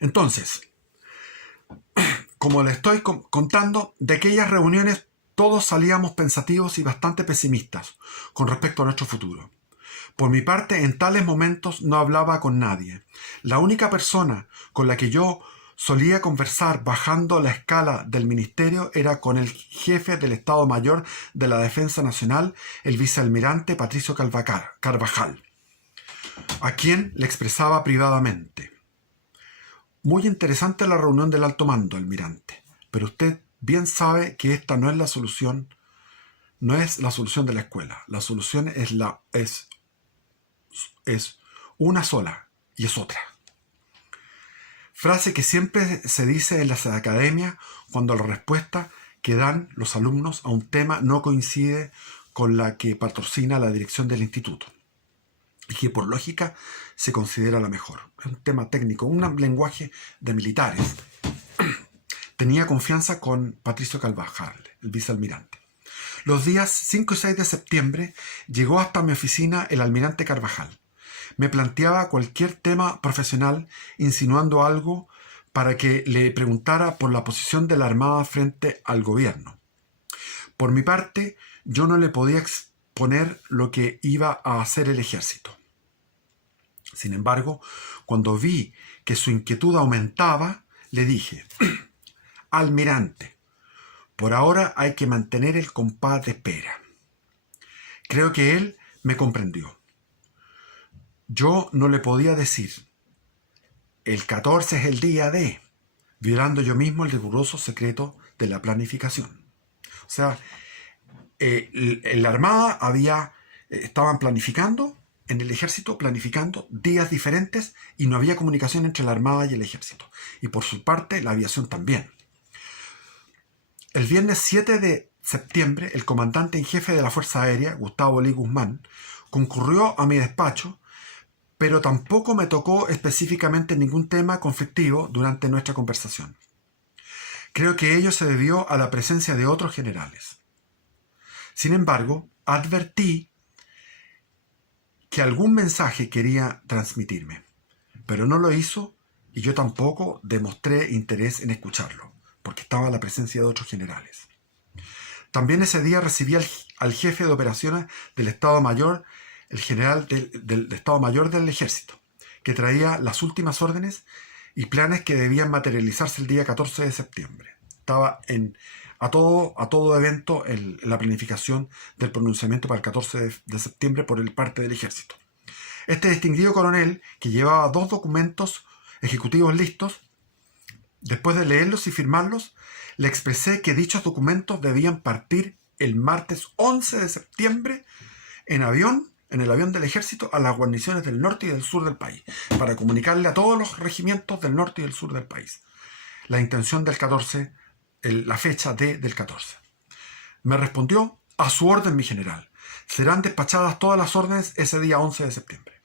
Entonces, como le estoy contando, de aquellas reuniones todos salíamos pensativos y bastante pesimistas con respecto a nuestro futuro. Por mi parte, en tales momentos no hablaba con nadie. La única persona con la que yo solía conversar bajando la escala del ministerio era con el jefe del Estado Mayor de la Defensa Nacional, el vicealmirante Patricio Carvajal, a quien le expresaba privadamente: muy interesante la reunión del alto mando, almirante, pero usted bien sabe que esta no es la solución, no es la solución de la escuela. La solución es una sola, y es otra. Frase que siempre se dice en las academias cuando la respuesta que dan los alumnos a un tema no coincide con la que patrocina la dirección del instituto, y que por lógica se considera la mejor. Es un tema técnico, un lenguaje de militares. Tenía confianza con Patricio Carvajal, el vicealmirante. Los días 5 y 6 de septiembre llegó hasta mi oficina el almirante Carvajal. Me planteaba cualquier tema profesional, insinuando algo para que le preguntara por la posición de la Armada frente al gobierno. Por mi parte, yo no le podía exponer lo que iba a hacer el ejército. Sin embargo, cuando vi que su inquietud aumentaba, le dije: almirante, por ahora hay que mantener el compás de espera. Creo que él me comprendió. Yo no le podía decir: el 14 es el día de, violando yo mismo el riguroso secreto de la planificación. O sea, en la Armada estaban planificando, en el ejército planificando días diferentes, y no había comunicación entre la Armada y el ejército. Y por su parte, la aviación también. El viernes 7 de septiembre, el comandante en jefe de la Fuerza Aérea, Gustavo Lee Guzmán, concurrió a mi despacho, pero tampoco me tocó específicamente ningún tema conflictivo durante nuestra conversación. Creo que ello se debió a la presencia de otros generales. Sin embargo, advertí que algún mensaje quería transmitirme, pero no lo hizo, y yo tampoco demostré interés en escucharlo, porque estaba la presencia de otros generales. También ese día recibí al jefe de operaciones del Estado Mayor, el general del Estado Mayor del Ejército, que traía las últimas órdenes y planes que debían materializarse el día 14 de septiembre. Estaba a todo evento la planificación del pronunciamiento para el 14 de septiembre por parte del Ejército. Este distinguido coronel, que llevaba 2 documentos ejecutivos listos, después de leerlos y firmarlos, le expresé que dichos documentos debían partir el martes 11 de septiembre en el avión del ejército a las guarniciones del norte y del sur del país, para comunicarle a todos los regimientos del norte y del sur del país la intención del 14, la fecha del 14. Me respondió: a su orden, mi general. Serán despachadas todas las órdenes ese día 11 de septiembre.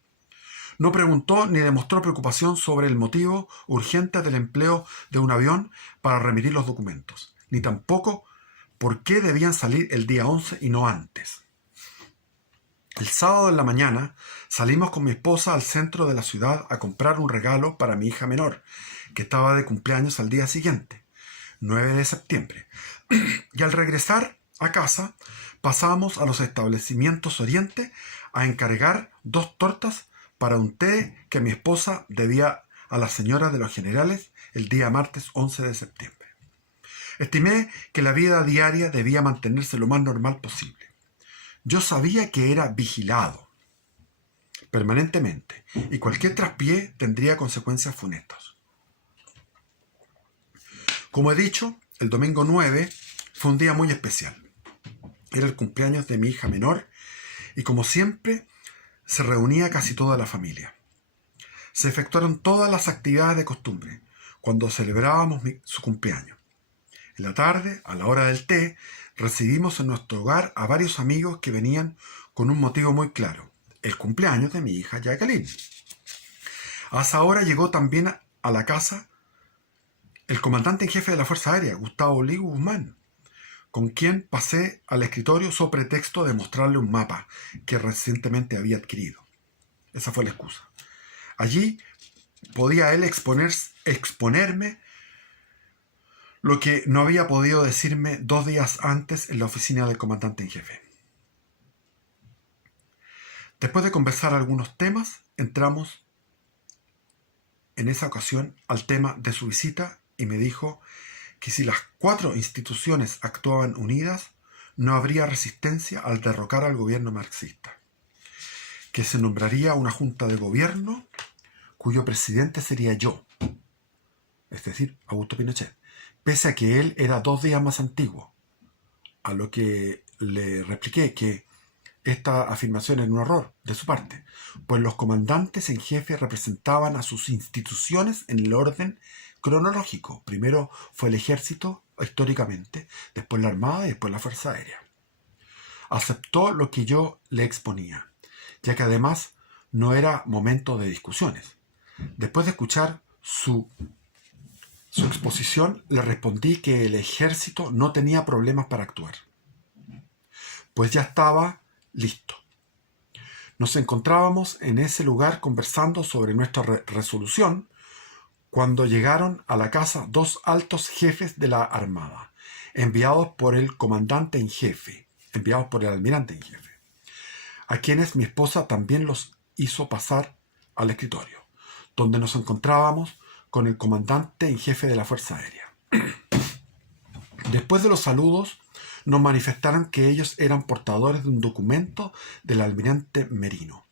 No preguntó ni demostró preocupación sobre el motivo urgente del empleo de un avión para remitir los documentos, ni tampoco por qué debían salir el día 11 y no antes. El sábado en la mañana salimos con mi esposa al centro de la ciudad a comprar un regalo para mi hija menor, que estaba de cumpleaños al día siguiente, 9 de septiembre. Y al regresar a casa, pasamos a los establecimientos Oriente a encargar 2 tortas para un té que mi esposa debía a la señora de los generales el día martes 11 de septiembre. Estimé que la vida diaria debía mantenerse lo más normal posible. Yo sabía que era vigilado permanentemente y cualquier traspié tendría consecuencias funestas. Como he dicho, el domingo 9 fue un día muy especial. Era el cumpleaños de mi hija menor y, como siempre, se reunía casi toda la familia. Se efectuaron todas las actividades de costumbre cuando celebrábamos su cumpleaños. En la tarde, a la hora del té, recibimos en nuestro hogar a varios amigos que venían con un motivo muy claro: el cumpleaños de mi hija Jacqueline. A esa hora llegó también a la casa el comandante en jefe de la Fuerza Aérea, Gustavo Lee Guzmán, con quien pasé al escritorio sobre pretexto de mostrarle un mapa que recientemente había adquirido. Esa fue la excusa. Allí podía él exponer exponerme lo que no había podido decirme 2 días antes en la oficina del comandante en jefe. Después de conversar algunos temas, entramos en esa ocasión al tema de su visita y me dijo que si las 4 instituciones actuaban unidas, no habría resistencia al derrocar al gobierno marxista, que se nombraría una junta de gobierno cuyo presidente sería yo, es decir, Augusto Pinochet, pese a que él era 2 días más antiguo, a lo que le repliqué que esta afirmación era un error de su parte, pues los comandantes en jefe representaban a sus instituciones en el orden cronológico. Primero fue el ejército, históricamente, después la armada y después la fuerza aérea. Aceptó lo que yo le exponía, ya que además no era momento de discusiones. Después de escuchar su exposición, le respondí que el ejército no tenía problemas para actuar, pues ya estaba listo. Nos encontrábamos en ese lugar conversando sobre nuestra resolución cuando llegaron a la casa 2 altos jefes de la Armada, enviados por el comandante en jefe, enviados por el almirante en jefe, a quienes mi esposa también los hizo pasar al escritorio, donde nos encontrábamos con el comandante en jefe de la Fuerza Aérea. Después de los saludos, nos manifestaron que ellos eran portadores de un documento del almirante Merino,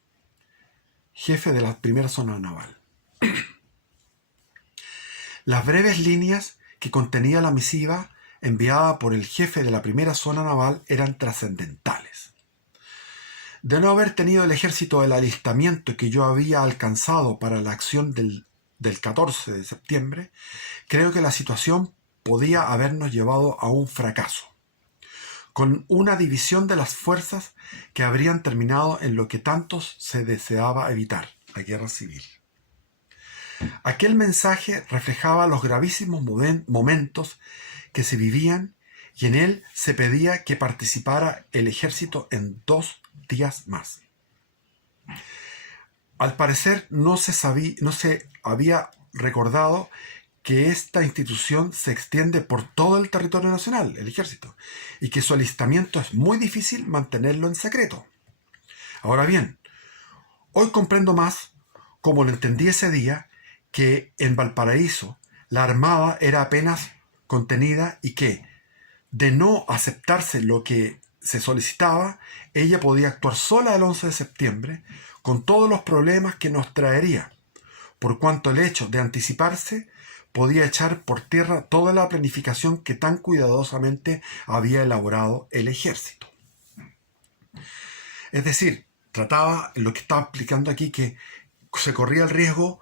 jefe de la primera zona naval. Las breves líneas que contenía la misiva enviada por el jefe de la primera zona naval eran trascendentales. De no haber tenido el ejército el alistamiento que yo había alcanzado para la acción del 14 de septiembre, creo que la situación podía habernos llevado a un fracaso, con una división de las fuerzas que habrían terminado en lo que tantos se deseaba evitar, la guerra civil. Aquel mensaje reflejaba los gravísimos momentos que se vivían y en él se pedía que participara el ejército en 2 días más. Al parecer no se había recordado que esta institución se extiende por todo el territorio nacional, el ejército, y que su alistamiento es muy difícil mantenerlo en secreto. Ahora bien, hoy comprendo más, como lo entendí ese día, que en Valparaíso la Armada era apenas contenida y que, de no aceptarse lo que se solicitaba, ella podía actuar sola el 11 de septiembre con todos los problemas que nos traería, por cuanto el hecho de anticiparse podía echar por tierra toda la planificación que tan cuidadosamente había elaborado el ejército. Es decir, trataba, lo que estaba explicando aquí, que se corría el riesgo,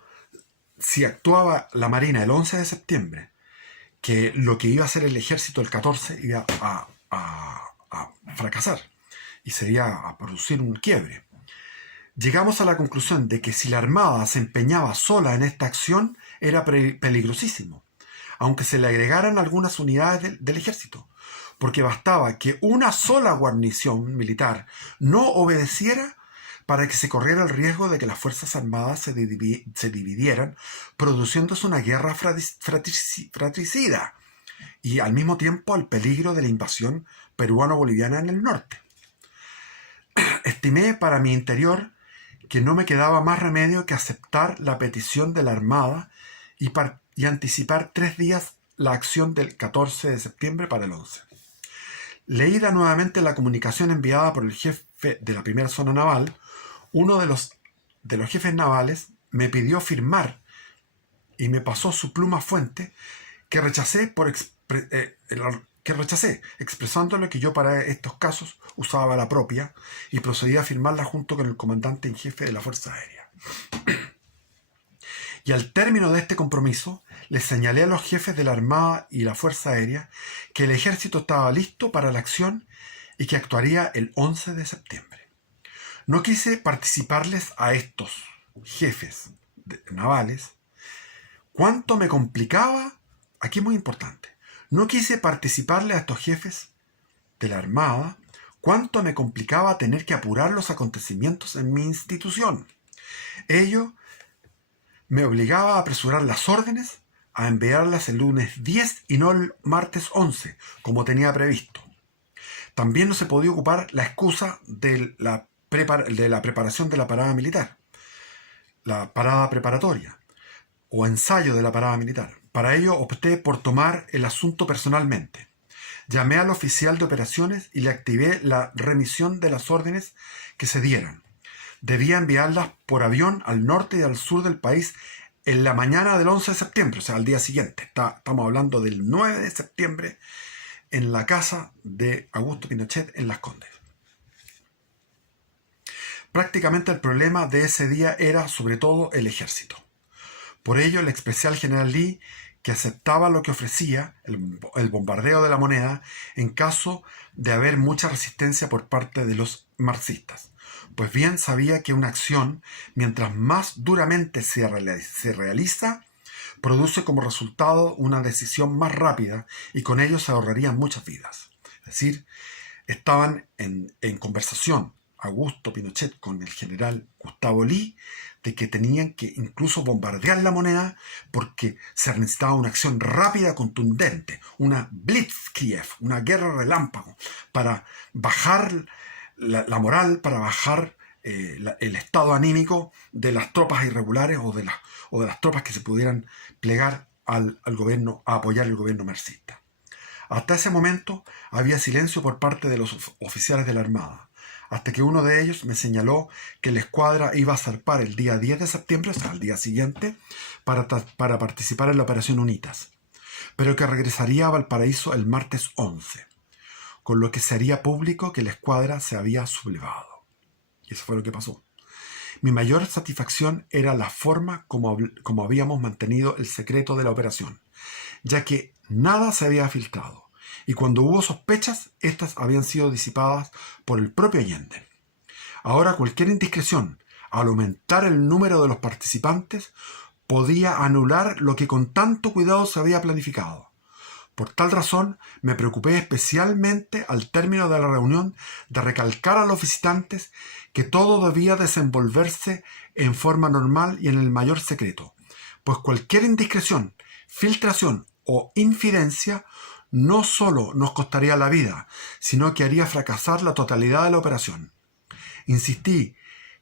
si actuaba la Marina el 11 de septiembre, que lo que iba a hacer el ejército el 14 iba a fracasar y sería a producir un quiebre. Llegamos a la conclusión de que si la Armada se empeñaba sola en esta acción era peligrosísimo, aunque se le agregaran algunas unidades del ejército, porque bastaba que una sola guarnición militar no obedeciera para que se corriera el riesgo de que las Fuerzas Armadas se dividieran, produciéndose una guerra fratricida y al mismo tiempo el peligro de la invasión peruano-boliviana en el norte. Estimé para mi interior que no me quedaba más remedio que aceptar la petición de la Armada y anticipar 3 días la acción del 14 de septiembre para el 11. Leída nuevamente la comunicación enviada por el jefe de la primera zona naval, uno de los jefes navales me pidió firmar y me pasó su pluma fuente que rechacé, expresándole que yo para estos casos usaba la propia y procedí a firmarla junto con el comandante en jefe de la Fuerza Aérea. Y al término de este compromiso, les señalé a los jefes de la Armada y la Fuerza Aérea que el ejército estaba listo para la acción y que actuaría el 11 de septiembre. No quise participarles a estos jefes navales. ¿Cuánto me complicaba? Aquí es muy importante. No quise participarle a estos jefes de la Armada cuánto me complicaba tener que apurar los acontecimientos en mi institución. Ello me obligaba a apresurar las órdenes, a enviarlas el lunes 10 y no el martes 11, como tenía previsto. También no se podía ocupar la excusa de la preparación de la parada militar, la parada preparatoria o ensayo de la parada militar. Para ello opté por tomar el asunto personalmente. Llamé al oficial de operaciones y le activé la remisión de las órdenes que se dieran. Debía enviarlas por avión al norte y al sur del país en la mañana del 11 de septiembre, o sea, al día siguiente. Estamos hablando del 9 de septiembre en la casa de Augusto Pinochet en Las Condes. Prácticamente el problema de ese día era sobre todo el ejército. Por ello, el exespecial general Lee, que aceptaba lo que ofrecía, el bombardeo de la moneda, en caso de haber mucha resistencia por parte de los marxistas. Pues bien sabía que una acción, mientras más duramente se realiza, produce como resultado una decisión más rápida y con ello se ahorrarían muchas vidas. Es decir, estaban en conversación Augusto Pinochet con el general Gustavo Lee de que tenían que incluso bombardear la moneda porque se necesitaba una acción rápida, contundente, una Blitzkrieg, una guerra relámpago, para bajar la moral, para bajar el estado anímico de las tropas irregulares o de las tropas que se pudieran plegar al gobierno, a apoyar el gobierno marxista. Hasta ese momento había silencio por parte de los oficiales de la Armada, hasta que uno de ellos me señaló que la escuadra iba a zarpar el día 10 de septiembre, o sea, el día siguiente, para participar en la Operación Unitas, pero que regresaría a Valparaíso el martes 11, con lo que se haría público que la escuadra se había sublevado. Y eso fue lo que pasó. Mi mayor satisfacción era la forma como habíamos mantenido el secreto de la operación, ya que nada se había filtrado, y cuando hubo sospechas, estas habían sido disipadas por el propio Allende. Ahora cualquier indiscreción, al aumentar el número de los participantes, podía anular lo que con tanto cuidado se había planificado. Por tal razón, me preocupé especialmente al término de la reunión de recalcar a los visitantes que todo debía desenvolverse en forma normal y en el mayor secreto, pues cualquier indiscreción, filtración o infidencia no solo nos costaría la vida, sino que haría fracasar la totalidad de la operación. Insistí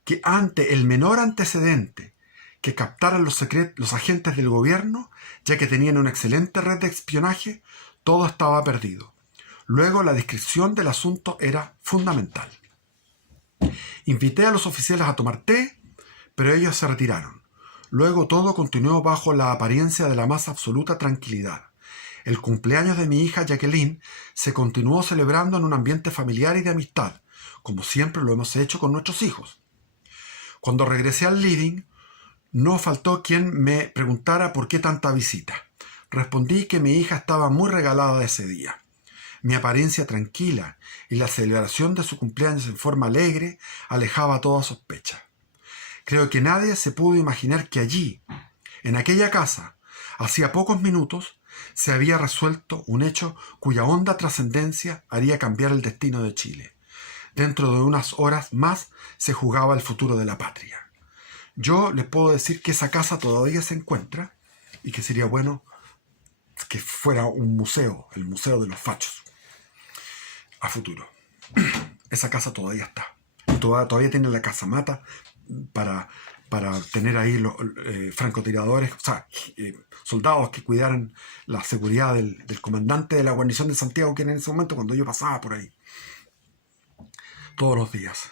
que ante el menor antecedente que captaran los agentes del gobierno, ya que tenían una excelente red de espionaje, todo estaba perdido. Luego la discreción del asunto era fundamental. Invité a los oficiales a tomar té, pero ellos se retiraron. Luego todo continuó bajo la apariencia de la más absoluta tranquilidad. El cumpleaños de mi hija Jacqueline se continuó celebrando en un ambiente familiar y de amistad, como siempre lo hemos hecho con nuestros hijos. Cuando regresé al living, no faltó quien me preguntara por qué tanta visita. Respondí que mi hija estaba muy regalada ese día. Mi apariencia tranquila y la celebración de su cumpleaños en forma alegre alejaba toda sospecha. Creo que nadie se pudo imaginar que allí, en aquella casa, hacía pocos minutos, se había resuelto un hecho cuya honda trascendencia haría cambiar el destino de Chile. Dentro de unas horas más se jugaba el futuro de la patria. Yo les puedo decir que esa casa todavía se encuentra y que sería bueno que fuera un museo, el Museo de los Fachos, a futuro. Esa casa todavía está. Todavía tiene la casamata para tener ahí los francotiradores, o sea, soldados que cuidaran la seguridad del comandante de la guarnición de Santiago, que en ese momento cuando yo pasaba por ahí, todos los días.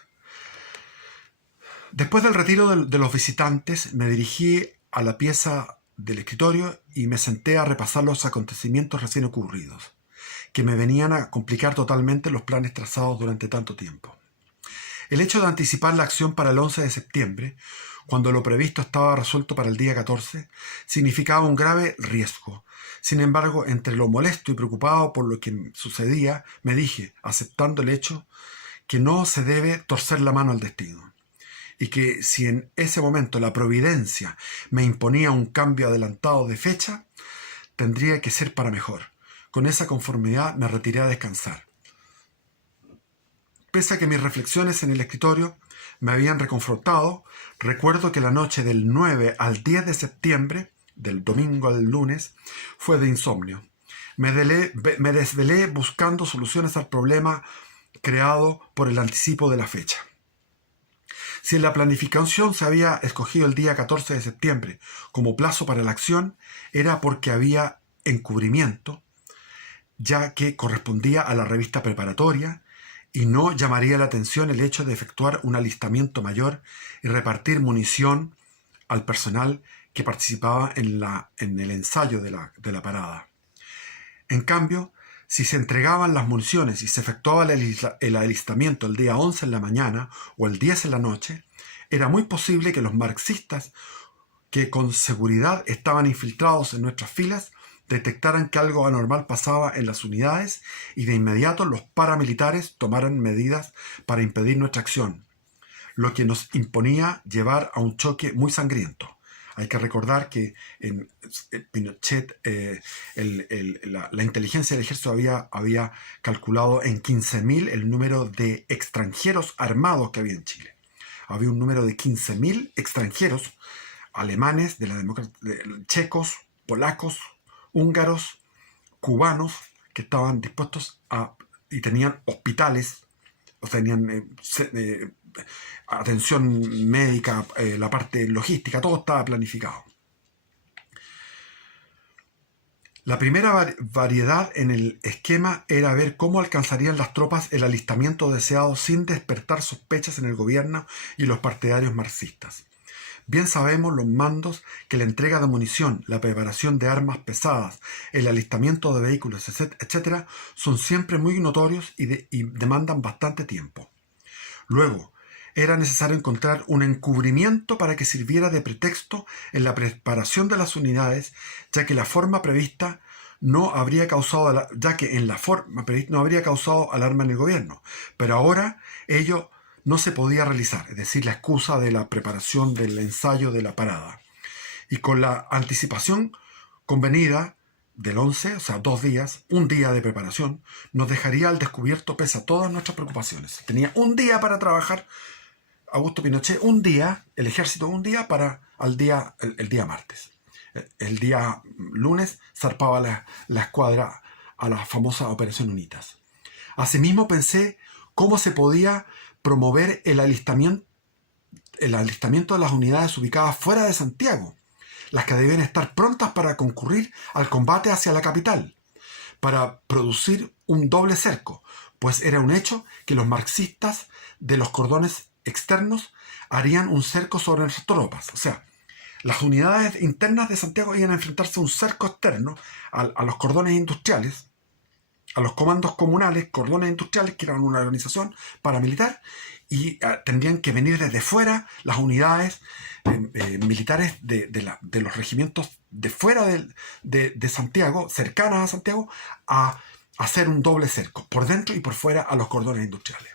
Después del retiro de los visitantes, me dirigí a la pieza del escritorio y me senté a repasar los acontecimientos recién ocurridos, que me venían a complicar totalmente los planes trazados durante tanto tiempo. El hecho de anticipar la acción para el 11 de septiembre, cuando lo previsto estaba resuelto para el día 14, significaba un grave riesgo. Sin embargo, entre lo molesto y preocupado por lo que sucedía, me dije, aceptando el hecho, que no se debe torcer la mano al destino, y que si en ese momento la providencia me imponía un cambio adelantado de fecha, tendría que ser para mejor. Con esa conformidad me retiré a descansar. Pese a que mis reflexiones en el escritorio me habían reconfortado, recuerdo que la noche del 9 al 10 de septiembre, del domingo al lunes, fue de insomnio. Me desvelé buscando soluciones al problema creado por el anticipo de la fecha. Si en la planificación se había escogido el día 14 de septiembre como plazo para la acción, era porque había encubrimiento, ya que correspondía a la revista preparatoria, y no llamaría la atención el hecho de efectuar un alistamiento mayor y repartir munición al personal que participaba en el ensayo de la parada. En cambio, si se entregaban las municiones y se efectuaba el alistamiento el día 11 en la mañana o el 10 en la noche, era muy posible que los marxistas, que con seguridad estaban infiltrados en nuestras filas, detectaran que algo anormal pasaba en las unidades y de inmediato los paramilitares tomaran medidas para impedir nuestra acción, lo que nos imponía llevar a un choque muy sangriento. Hay que recordar que en Pinochet la inteligencia del ejército había calculado en 15.000 el número de extranjeros armados que había en Chile. Había un número de 15.000 extranjeros alemanes, checos, polacos, húngaros, cubanos, que estaban dispuestos y tenían hospitales, o tenían atención médica, la parte logística, todo estaba planificado. La primera variedad en el esquema era ver cómo alcanzarían las tropas el alistamiento deseado sin despertar sospechas en el gobierno y los partidarios marxistas. Bien sabemos los mandos que la entrega de munición, la preparación de armas pesadas, el alistamiento de vehículos, etc., son siempre muy notorios y demandan bastante tiempo. Luego, era necesario encontrar un encubrimiento para que sirviera de pretexto en la preparación de las unidades, ya que en la forma prevista no habría causado alarma en el gobierno. Pero ahora ello no se podía realizar, es decir, la excusa de la preparación del ensayo de la parada. Y con la anticipación convenida del 11, o sea, 2 días, un día de preparación, nos dejaría al descubierto pese a todas nuestras preocupaciones. Tenía un día para trabajar Augusto Pinochet, un día, el ejército un día para el día martes. El día lunes zarpaba la escuadra a la famosa Operación Unitas. Asimismo pensé cómo se podía promover el alistamiento de las unidades ubicadas fuera de Santiago, las que debían estar prontas para concurrir al combate hacia la capital, para producir un doble cerco, pues era un hecho que los marxistas de los cordones externos harían un cerco sobre nuestras tropas. O sea, las unidades internas de Santiago iban a enfrentarse a un cerco externo, a los cordones industriales, a los comandos comunales, cordones industriales, que eran una organización paramilitar, y tendrían que venir desde fuera las unidades militares de los regimientos de fuera de Santiago, cercanas a Santiago, a hacer un doble cerco, por dentro y por fuera a los cordones industriales.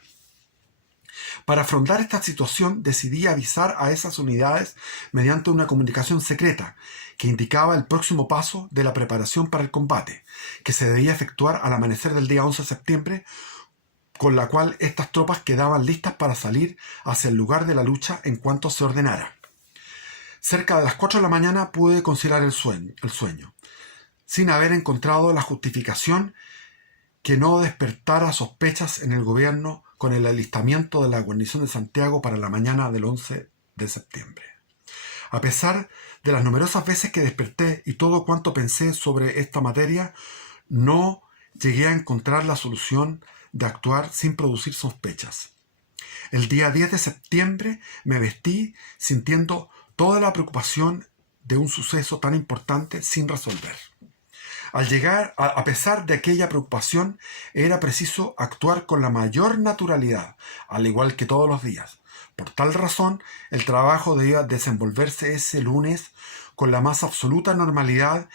Para afrontar esta situación decidí avisar a esas unidades mediante una comunicación secreta que indicaba el próximo paso de la preparación para el combate, que se debía efectuar al amanecer del día 11 de septiembre, con la cual estas tropas quedaban listas para salir hacia el lugar de la lucha en cuanto se ordenara. Cerca de las 4 de la mañana pude conciliar el sueño, sin haber encontrado la justificación que no despertara sospechas en el gobierno con el alistamiento de la guarnición de Santiago para la mañana del 11 de septiembre. A pesar de las numerosas veces que desperté y todo cuanto pensé sobre esta materia, no llegué a encontrar la solución de actuar sin producir sospechas. El día 10 de septiembre me vestí sintiendo toda la preocupación de un suceso tan importante sin resolver. Al llegar, a pesar de aquella preocupación, era preciso actuar con la mayor naturalidad, al igual que todos los días. Por tal razón, el trabajo debía desenvolverse ese lunes con la más absoluta normalidad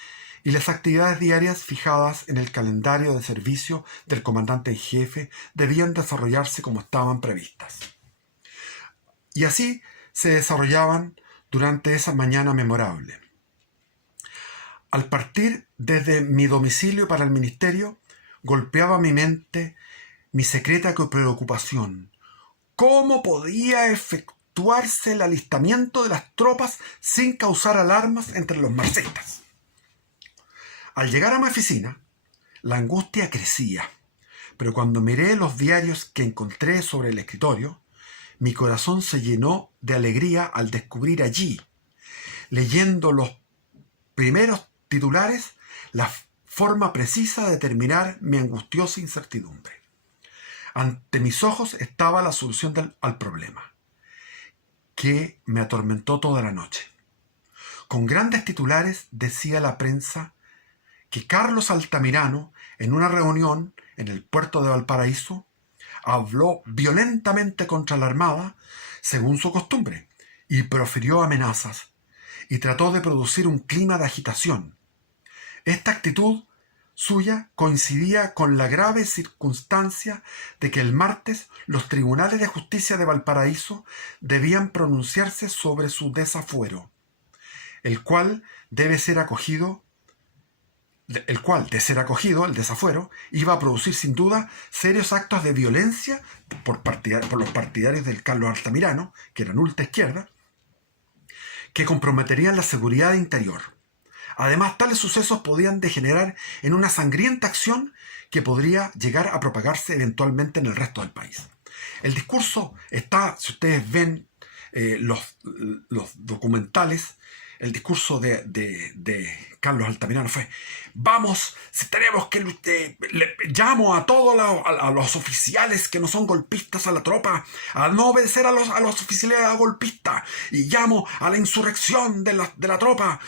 y las actividades diarias fijadas en el calendario de servicio del comandante en jefe debían desarrollarse como estaban previstas. Y así se desarrollaban durante esa mañana memorable. Al partir desde mi domicilio para el ministerio, golpeaba mi mente mi secreta preocupación: ¿cómo podía efectuarse el alistamiento de las tropas sin causar alarmas entre los marxistas? Al llegar a mi oficina, la angustia crecía, pero cuando miré los diarios que encontré sobre el escritorio, mi corazón se llenó de alegría al descubrir allí, leyendo los primeros titulares, la forma precisa de terminar mi angustiosa incertidumbre. Ante mis ojos estaba la solución al problema, que me atormentó toda la noche. Con grandes titulares decía la prensa que Carlos Altamirano, en una reunión en el puerto de Valparaíso, habló violentamente contra la Armada, según su costumbre, y profirió amenazas, y trató de producir un clima de agitación. Esta actitud suya coincidía con la grave circunstancia de que el martes los tribunales de justicia de Valparaíso debían pronunciarse sobre su desafuero, el cual, de ser acogido, el desafuero, iba a producir sin duda serios actos de violencia por los partidarios del Carlos Altamirano, que eran ultra izquierda, que comprometerían la seguridad interior. Además, tales sucesos podían degenerar en una sangrienta acción que podría llegar a propagarse eventualmente en el resto del país. El discurso está, si ustedes ven los documentales, el discurso de Carlos Altamirano fue: vamos, si tenemos que llamo a todos a los oficiales que no son golpistas, a la tropa, a no obedecer a los oficiales golpistas, y llamo a la insurrección de la tropa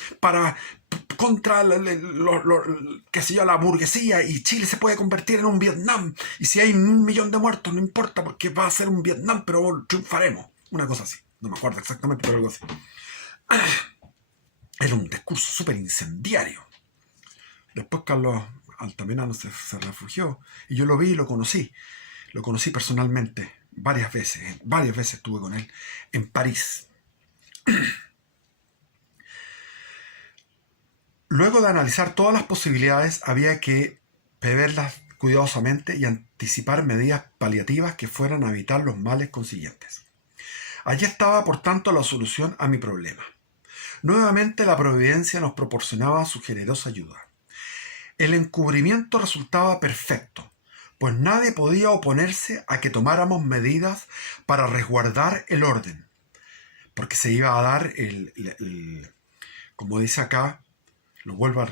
contra la burguesía, y Chile se puede convertir en un Vietnam, y si hay 1 millón de muertos no importa, porque va a ser un Vietnam, pero triunfaremos. Una cosa así, no me acuerdo exactamente, pero algo así. Era un discurso súper incendiario. Después Carlos Altamirano se refugió, y yo lo vi y lo conocí personalmente varias veces estuve con él en París. Luego de analizar todas las posibilidades, había que preverlas cuidadosamente y anticipar medidas paliativas que fueran a evitar los males consiguientes. Allí estaba, por tanto, la solución a mi problema. Nuevamente la providencia nos proporcionaba su generosa ayuda. El encubrimiento resultaba perfecto, pues nadie podía oponerse a que tomáramos medidas para resguardar el orden, porque se iba a dar como dice acá, lo vuelvo a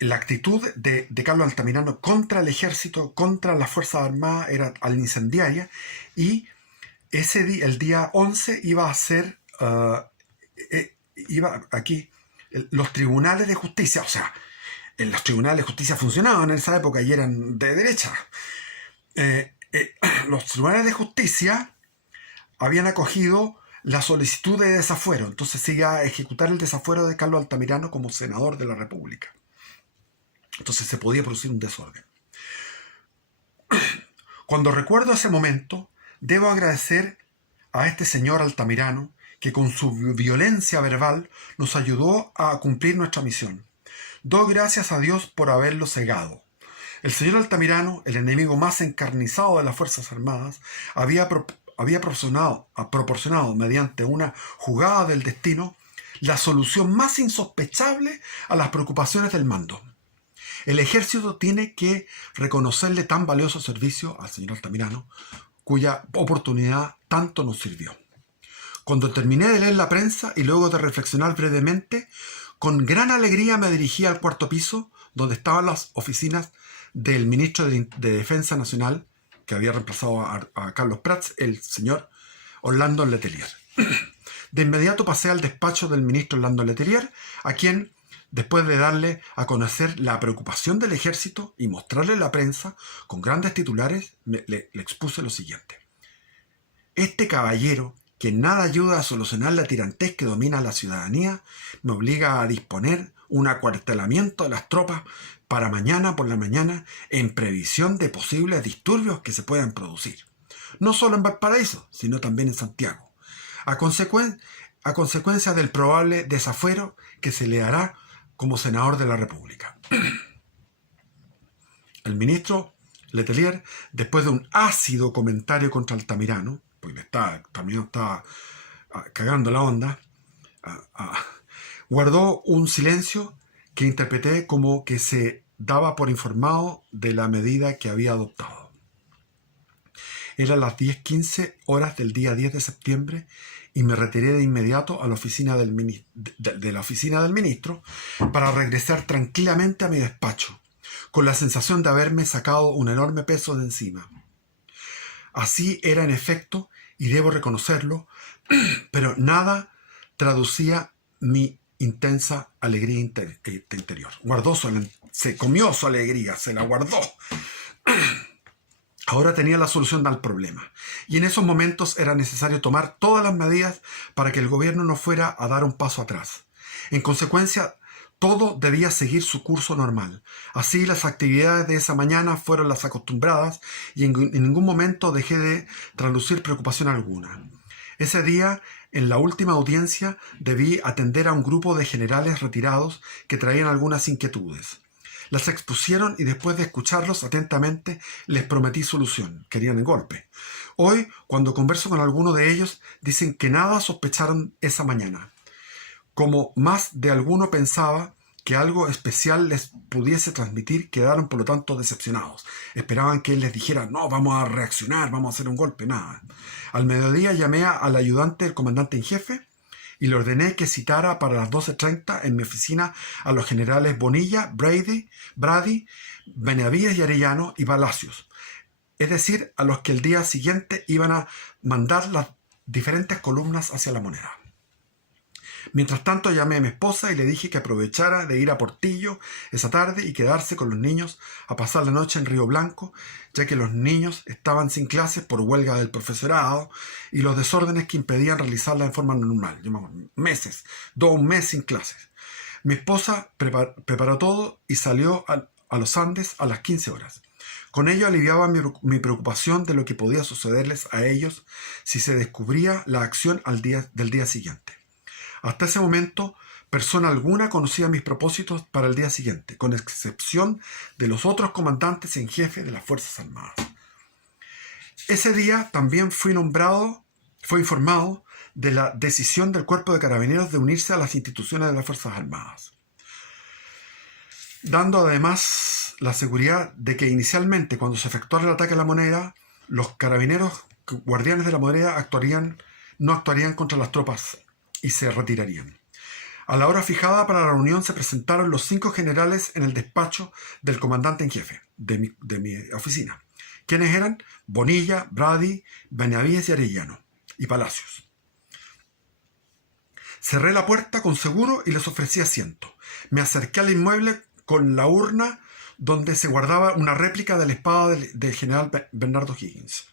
la actitud de Carlos Altamirano contra el ejército, contra las Fuerzas Armadas, era incendiaria, y el día 11 iba a ser los tribunales de justicia, o sea, los tribunales de justicia funcionaban en esa época y eran de derecha. Los tribunales de justicia habían acogido la solicitud de desafuero, entonces se iba a ejecutar el desafuero de Carlos Altamirano como senador de la República. Entonces se podía producir un desorden. Cuando recuerdo ese momento, debo agradecer a este señor Altamirano, que con su violencia verbal nos ayudó a cumplir nuestra misión. Doy gracias a Dios por haberlo cegado. El señor Altamirano, el enemigo más encarnizado de las Fuerzas Armadas, había proporcionado mediante una jugada del destino la solución más insospechable a las preocupaciones del mando. El ejército tiene que reconocerle tan valioso servicio al señor Altamirano, cuya oportunidad tanto nos sirvió. Cuando terminé de leer la prensa y luego de reflexionar brevemente, con gran alegría me dirigí al cuarto piso, donde estaban las oficinas del ministro de Defensa Nacional, que había reemplazado a Carlos Prats, el señor Orlando Letelier. De inmediato pasé al despacho del ministro Orlando Letelier, a quien, después de darle a conocer la preocupación del ejército y mostrarle la prensa con grandes titulares, le expuse lo siguiente: este caballero, que en nada ayuda a solucionar la tirantez que domina la ciudadanía, me obliga a disponer un acuartelamiento de las tropas para mañana por la mañana, en previsión de posibles disturbios que se puedan producir, no solo en Valparaíso, sino también en Santiago, a consecuencia del probable desafuero que se le hará como senador de la República. El ministro Letelier, después de un ácido comentario contra Altamirano, porque Altamirano estaba cagando la onda, guardó un silencio que interpreté como que se daba por informado de la medida que había adoptado. Eran las 10:15 del día 10 de septiembre y me retiré de inmediato a la oficina de la oficina del ministro para regresar tranquilamente a mi despacho, con la sensación de haberme sacado un enorme peso de encima. Así era en efecto, y debo reconocerlo, pero nada traducía mi intensa alegría interior. Se comió su alegría, se la guardó. Ahora tenía la solución al problema, y en esos momentos era necesario tomar todas las medidas para que el gobierno no fuera a dar un paso atrás. En consecuencia, todo debía seguir su curso normal. Así, las actividades de esa mañana fueron las acostumbradas y en ningún momento dejé de traslucir preocupación alguna. Ese día, en la última audiencia, debí atender a un grupo de generales retirados que traían algunas inquietudes. Las expusieron y después de escucharlos atentamente les prometí solución. Querían el golpe. Hoy, cuando converso con alguno de ellos, dicen que nada sospecharon esa mañana. Como más de alguno pensaba que algo especial les pudiese transmitir, quedaron por lo tanto decepcionados. Esperaban que él les dijera, no, vamos a reaccionar, vamos a hacer un golpe, nada. Al mediodía llamé al ayudante del comandante en jefe y le ordené que citara para las 12:30 en mi oficina a los generales Bonilla, Brady, Benavides y Arellano y Palacios, es decir, a los que el día siguiente iban a mandar las diferentes columnas hacia la Moneda. Mientras tanto llamé a mi esposa y le dije que aprovechara de ir a Portillo esa tarde y quedarse con los niños a pasar la noche en Río Blanco, ya que los niños estaban sin clases por huelga del profesorado y los desórdenes que impedían realizarla en forma normal. Llevamos meses, 2 meses sin clases. Mi esposa preparó todo y salió a los Andes a las 15 horas. Con ello aliviaba mi preocupación de lo que podía sucederles a ellos si se descubría la acción del día siguiente. Hasta ese momento, persona alguna conocía mis propósitos para el día siguiente, con excepción de los otros comandantes en jefe de las Fuerzas Armadas. Ese día también fue informado de la decisión del Cuerpo de Carabineros de unirse a las instituciones de las Fuerzas Armadas, dando además la seguridad de que inicialmente, cuando se efectuara el ataque a la Moneda, los carabineros guardianes de la Moneda no actuarían contra las tropas y se retirarían. A la hora fijada para la reunión se presentaron los 5 generales en el despacho del comandante en jefe de mi oficina. ¿Quiénes eran? Bonilla, Brady, Benavides y Arellano, y Palacios. Cerré la puerta con seguro y les ofrecí asiento. Me acerqué al inmueble con la urna donde se guardaba una réplica de la espada del general Bernardo Higgins.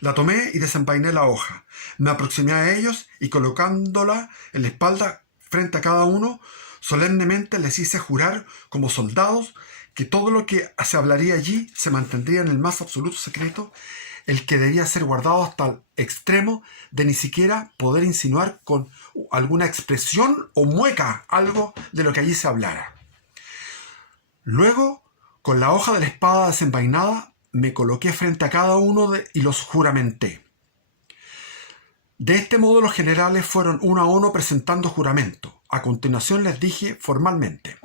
La tomé y desenvainé la hoja. Me aproximé a ellos y colocándola en la espalda frente a cada uno, solemnemente les hice jurar como soldados que todo lo que se hablaría allí se mantendría en el más absoluto secreto, el que debía ser guardado hasta el extremo de ni siquiera poder insinuar con alguna expresión o mueca algo de lo que allí se hablara. Luego, con la hoja de la espada desenvainada, me coloqué frente a cada uno y los juramenté. De este modo los generales fueron uno a uno presentando juramento. A continuación les dije formalmente: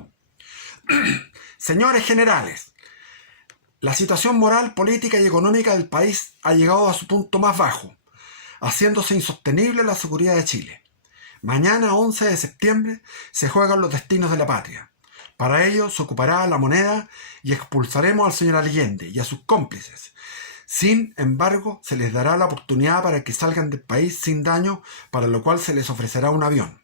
Señores generales, la situación moral, política y económica del país ha llegado a su punto más bajo, haciéndose insostenible la seguridad de Chile. Mañana, 11 de septiembre, se juegan los destinos de la patria. Para ello se ocupará la Moneda y expulsaremos al señor Allende y a sus cómplices. Sin embargo, se les dará la oportunidad para que salgan del país sin daño, para lo cual se les ofrecerá un avión.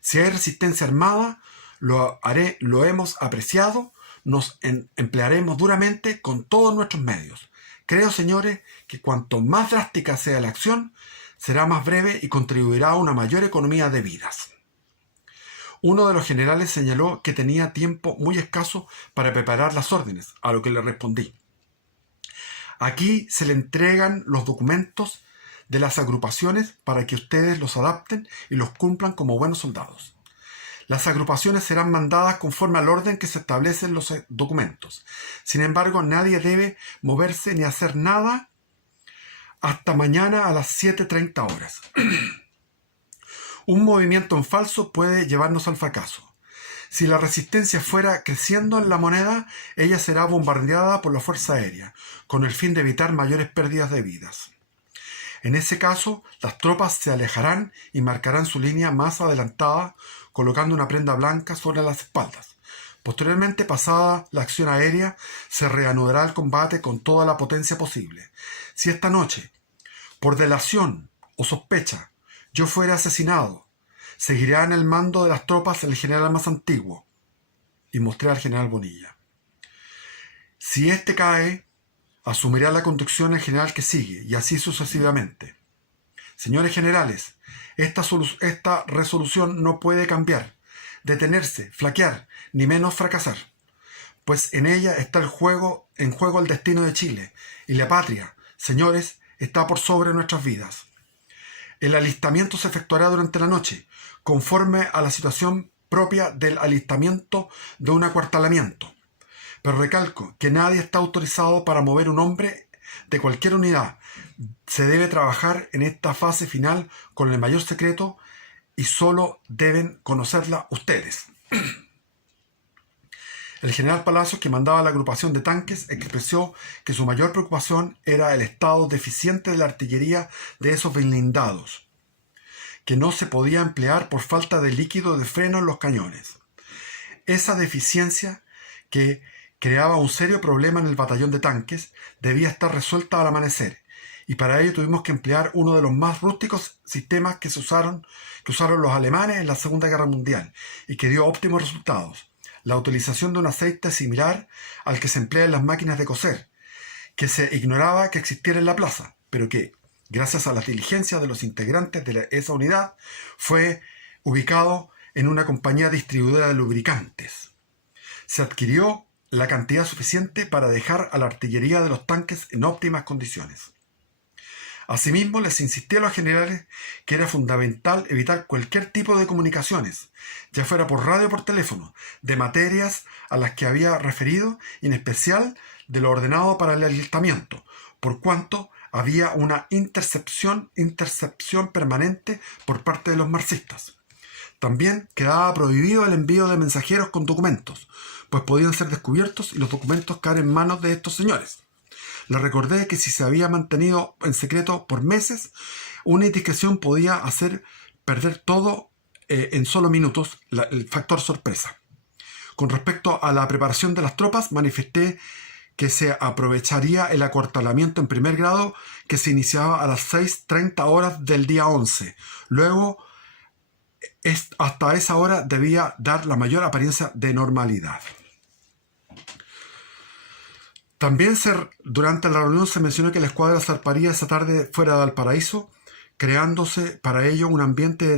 Si hay resistencia armada, lo hemos apreciado, nos emplearemos duramente con todos nuestros medios. Creo, señores, que cuanto más drástica sea la acción, será más breve y contribuirá a una mayor economía de vidas. Uno de los generales señaló que tenía tiempo muy escaso para preparar las órdenes, a lo que le respondí: aquí se le entregan los documentos de las agrupaciones para que ustedes los adapten y los cumplan como buenos soldados. Las agrupaciones serán mandadas conforme al orden que se establece en los documentos. Sin embargo, nadie debe moverse ni hacer nada hasta mañana a las 7:30 horas. Un movimiento en falso puede llevarnos al fracaso. Si la resistencia fuera creciendo en la moneda, ella será bombardeada por la Fuerza Aérea, con el fin de evitar mayores pérdidas de vidas. En ese caso, las tropas se alejarán y marcarán su línea más adelantada, colocando una prenda blanca sobre las espaldas. Posteriormente, pasada la acción aérea, se reanudará el combate con toda la potencia posible. Si esta noche, por delación o sospecha, yo fuera asesinado, seguirá en el mando de las tropas el general más antiguo. Y mostré al general Bonilla. Si éste cae, asumirá la conducción el general que sigue, y así sucesivamente. Señores generales, esta resolución no puede cambiar, detenerse, flaquear, ni menos fracasar, pues en ella está en juego el destino de Chile, y la patria, señores, está por sobre nuestras vidas. El alistamiento se efectuará durante la noche, conforme a la situación propia del alistamiento de un acuartelamiento. Pero recalco que nadie está autorizado para mover un hombre de cualquier unidad. Se debe trabajar en esta fase final con el mayor secreto y solo deben conocerla ustedes. El general Palacios, que mandaba la agrupación de tanques, expresó que su mayor preocupación era el estado deficiente de la artillería de esos blindados, que no se podía emplear por falta de líquido de freno en los cañones. Esa deficiencia, que creaba un serio problema en el batallón de tanques, debía estar resuelta al amanecer, y para ello tuvimos que emplear uno de los más rústicos sistemas que usaron los alemanes en la Segunda Guerra Mundial, y que dio óptimos resultados: la utilización de un aceite similar al que se emplea en las máquinas de coser, que se ignoraba que existiera en la plaza, pero que, gracias a las diligencias de los integrantes de esa unidad, fue ubicado en una compañía distribuidora de lubricantes. Se adquirió la cantidad suficiente para dejar a la artillería de los tanques en óptimas condiciones. Asimismo, les insistí a los generales que era fundamental evitar cualquier tipo de comunicaciones, ya fuera por radio o por teléfono, de materias a las que había referido, y en especial de lo ordenado para el alistamiento, por cuanto había una intercepción permanente por parte de los marxistas. También quedaba prohibido el envío de mensajeros con documentos, pues podían ser descubiertos y los documentos caer en manos de estos señores. Les recordé que si se había mantenido en secreto por meses, una indiscreción podía hacer perder todo en solo minutos, el factor sorpresa. Con respecto a la preparación de las tropas, manifesté que se aprovecharía el acuartelamiento en primer grado, que se iniciaba a las 6:30 horas del día 11. Luego, hasta esa hora debía dar la mayor apariencia de normalidad. También durante la reunión se mencionó que la escuadra zarparía esa tarde fuera de Valparaíso, creándose para ello un ambiente de